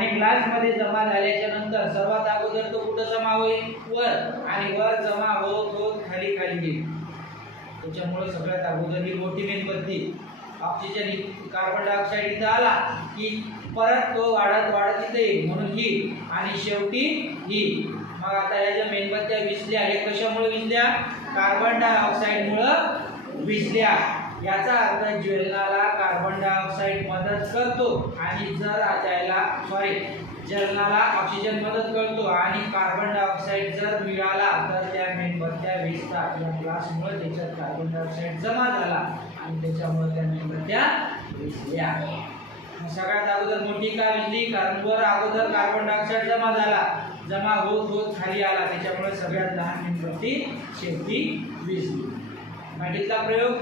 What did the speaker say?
आणि ग्लासमध्ये जमा झाल्याच्या नंतर सर्वात अगोदर तो कुठं जमा होईल? वर, आणि वर जमा होत होत खाली खाली येईल. त्याच्यामुळे सगळ्यात अगोदर ही मोठी मेणबत्ती ऑक्सिजन कार्बन डायऑक्साईड इथं आला की परत तो वाढत वाढत इथे येईल, म्हणून ही, आणि शेवटी ही. मग आता ह्या ज्या मेणबत्त्या विझल्या हे कशामुळे विझल्या? कार्बन डायऑक्साईडमुळे विझल्या. याचा अर्थ ज्वलनाला कार्बन डायऑक्साईड मदत करतो, आणि जर ज्वलनाला ऑक्सिजन मदत करतो आणि कार्बन डायऑक्साईड जर मिळाला तर त्या मेणबत्त्या विझतात. या ग्लासमुळे त्याच्यात कार्बन डायऑक्साईड जमा झाला आणि त्याच्यामुळे त्या मेणबत्त्या विझल्या. सगळ्यात अगोदर मोठी का विझली? कारण वर अगोदर कार्बन डायऑक्साईड जमा झाला, जमा होत होत खाली आला, त्याच्यामुळे सगळ्यात लहान मेणबत्ती शेवटी विझली. माहितीतला प्रयोग